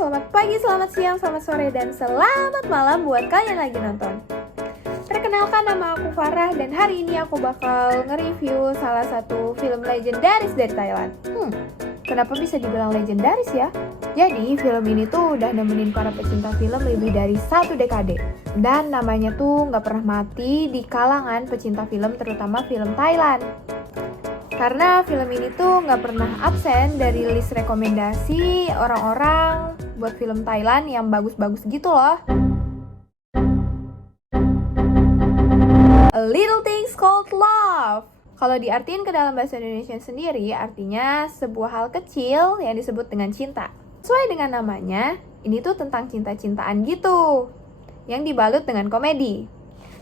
selamat pagi, selamat siang, selamat sore, dan selamat malam buat kalian lagi nonton. Perkenalkan, nama aku Farah dan hari ini aku bakal nge-review salah satu film legendaris dari Thailand. Kenapa bisa dibilang legendaris ya? Jadi film ini tuh udah nemenin para pecinta film lebih dari 1 dekade. Dan namanya tuh nggak pernah mati di kalangan pecinta film, terutama film Thailand. Karena film ini tuh nggak pernah absen dari list rekomendasi orang-orang buat film Thailand yang bagus-bagus gitu loh. A Little Things Called Love. Kalau diartiin ke dalam bahasa Indonesia sendiri, artinya sebuah hal kecil yang disebut dengan cinta. Sesuai dengan namanya, ini tuh tentang cinta-cintaan gitu, yang dibalut dengan komedi.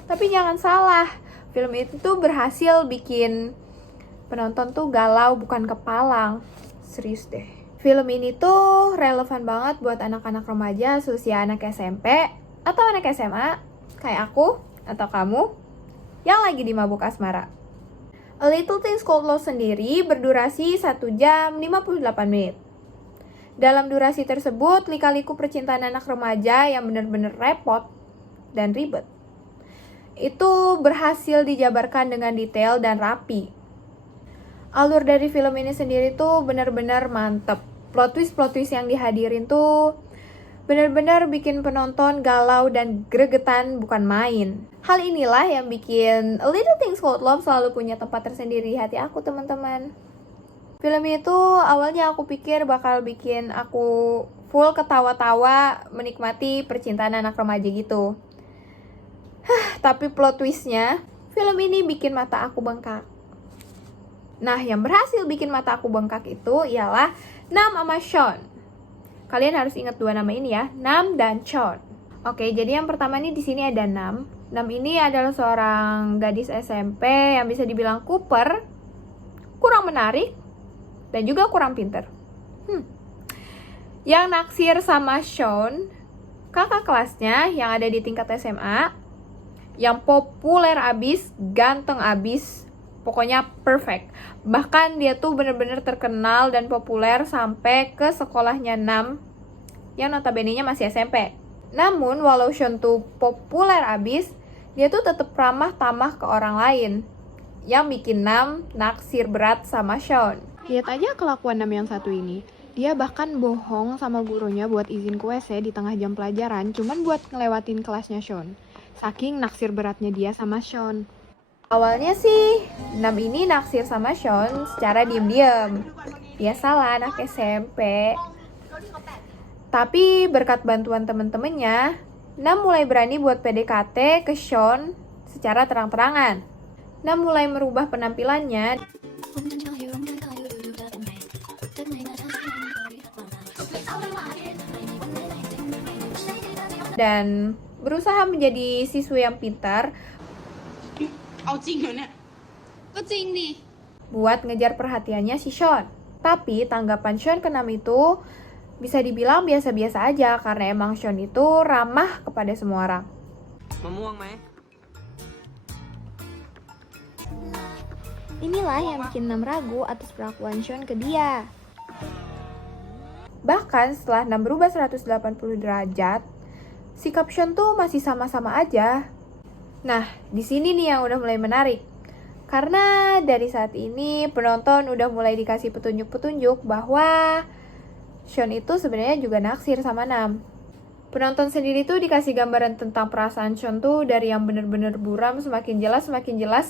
Tapi jangan salah, film itu tuh berhasil bikin penonton tuh galau bukan kepalang. Serius deh. Film ini tuh relevan banget buat anak-anak remaja seusia anak SMP atau anak SMA kayak aku atau kamu yang lagi di mabuk asmara. A Little Things Called Love sendiri berdurasi 1 jam 58 menit. Dalam durasi tersebut, lika-liku percintaan anak remaja yang bener-bener repot dan ribet itu berhasil dijabarkan dengan detail dan rapi. Alur dari film ini sendiri tuh benar-benar mantep. Plot twist yang dihadirin tuh benar-benar bikin penonton galau dan gregetan bukan main. Hal inilah yang bikin A Little Things Called Love selalu punya tempat tersendiri di hati aku, teman-teman. Film itu awalnya aku pikir bakal bikin aku full ketawa-tawa menikmati percintaan anak remaja gitu. Tapi plot twistnya, film ini bikin mata aku bengkak. Nah, yang berhasil bikin mata aku bengkak itu ialah Nam sama Sean. Kalian harus ingat 2 nama ini ya, Nam dan Sean. Oke, jadi yang pertama nih di sini ada Nam. Nam ini adalah seorang gadis SMP yang bisa dibilang kuper, kurang menarik, dan juga kurang pinter. Yang naksir sama Sean, kakak kelasnya yang ada di tingkat SMA, yang populer abis, ganteng abis, pokoknya perfect. Bahkan dia tuh bener-bener terkenal dan populer sampai ke sekolahnya Nam yang notabene-nya masih SMP. Namun walau Sean tuh populer abis, dia tuh tetap ramah tamah ke orang lain, yang bikin Nam naksir berat sama Sean. Lihat aja kelakuan Nam yang satu ini. Dia bahkan bohong sama gurunya buat izin ke WC di tengah jam pelajaran cuman buat ngelewatin kelasnya Sean. Saking naksir beratnya dia sama Sean. Awalnya sih, Nam ini naksir sama Sean secara diem-diem. Biasalah anak SMP. Tapi berkat bantuan temen-temennya, Nam mulai berani buat PDKT ke Sean secara terang-terangan. Nam mulai merubah penampilannya dan berusaha menjadi siswi yang pintar buat ngejar perhatiannya si Sean. Tapi tanggapan Sean ke Nam itu bisa dibilang biasa-biasa aja karena emang Sean itu ramah kepada semua orang. Inilah yang bikin Nam ragu atas perlakuan Sean ke dia. Bahkan setelah Nam berubah 180 derajat, sikap Sean tuh masih sama-sama aja. Nah, di sini nih yang udah mulai menarik. Karena dari saat ini penonton udah mulai dikasih petunjuk-petunjuk bahwa Sean itu sebenarnya juga naksir sama Nam. Penonton sendiri tuh dikasih gambaran tentang perasaan Sean tuh dari yang bener-bener buram semakin jelas,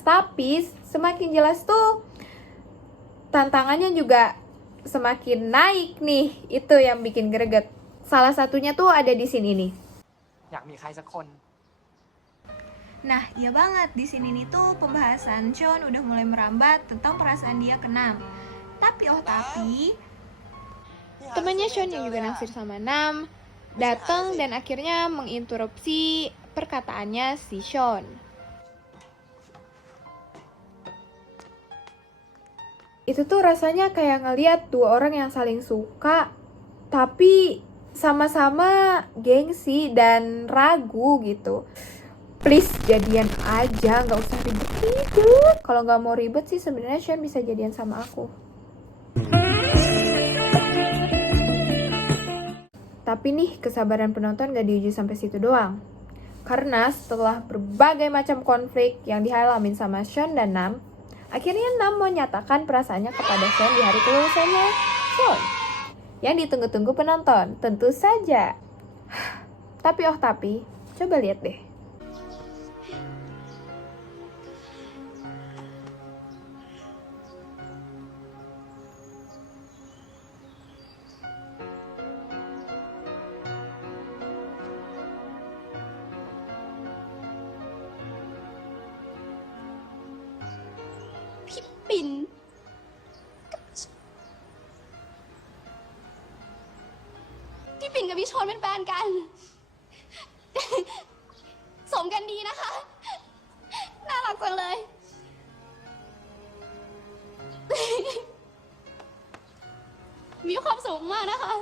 tapi semakin jelas tuh tantangannya juga semakin naik nih. Itu yang bikin greget. Salah satunya tuh ada di scene ini. Nah, iya banget, di sini nih tuh pembahasan Sean udah mulai merambat tentang perasaan dia ke Nam. Tapi temannya Sean yang juga naksir sama Nam datang dan akhirnya menginterupsi perkataannya si Sean. Itu tuh rasanya kayak ngeliat 2 orang yang saling suka tapi sama-sama gengsi dan ragu gitu. Please jadian aja, nggak usah ribet-ribet. Kalau nggak mau ribet sih sebenarnya Sean bisa jadian sama aku. Tapi nih, kesabaran penonton gak diuji sampai situ doang. Karena setelah berbagai macam konflik yang dihalamin sama Sean dan Nam, akhirnya Nam mau nyatakan perasaannya kepada Sean di hari kelulusannya Sean. Yang ditunggu-tunggu penonton, tentu saja. Tapi, coba lihat deh.ปิ่นพี่ปิ่นกับพี่ชนเป็นแฟนกัน สมกันดีนะคะ น่ารักจังเลย มีความสุขมากนะคะ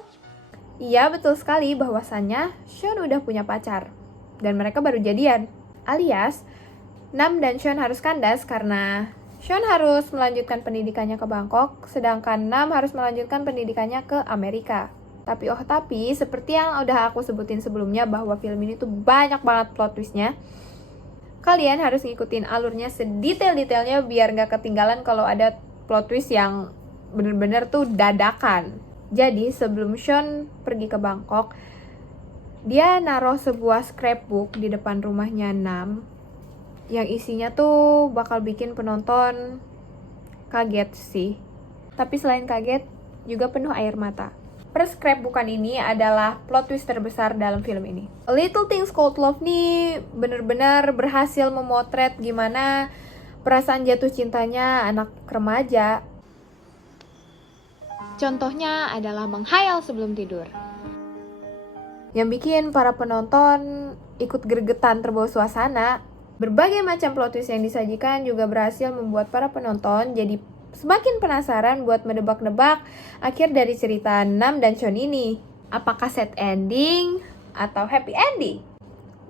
Iya, betul sekali bahwasannya Sean udah punya pacar. Dan mereka baru jadian. Alias, Nam dan Sean harus kandas karena Sean harus melanjutkan pendidikannya ke Bangkok, sedangkan Nam harus melanjutkan pendidikannya ke Amerika. Tapi seperti yang udah aku sebutin sebelumnya bahwa film ini tuh banyak banget plot twistnya. Kalian harus ngikutin alurnya sedetail-detailnya biar nggak ketinggalan kalau ada plot twist yang bener-bener tuh dadakan. Jadi sebelum Sean pergi ke Bangkok, dia naruh sebuah scrapbook di depan rumahnya Nam yang isinya tuh bakal bikin penonton kaget sih. Tapi selain kaget, juga penuh air mata. Per scrapbookan ini adalah plot twist terbesar dalam film ini. A Little Things Called Love nih bener-bener berhasil memotret gimana perasaan jatuh cintanya anak remaja. Contohnya adalah menghayal sebelum tidur. Yang bikin para penonton ikut gregetan terbawa suasana. Berbagai macam plot twist yang disajikan juga berhasil membuat para penonton jadi semakin penasaran buat menebak-nebak akhir dari cerita Nam dan Sean ini. Apakah sad ending atau happy ending?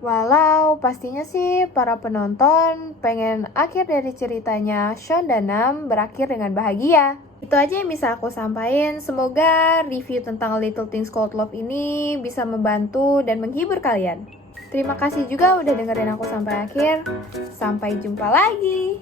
Walau pastinya sih para penonton pengen akhir dari ceritanya Sean dan Nam berakhir dengan bahagia. Itu aja yang bisa aku sampaikan. Semoga review tentang Little Things Called Love ini bisa membantu dan menghibur kalian. Terima kasih juga udah dengerin aku sampai akhir. Sampai jumpa lagi.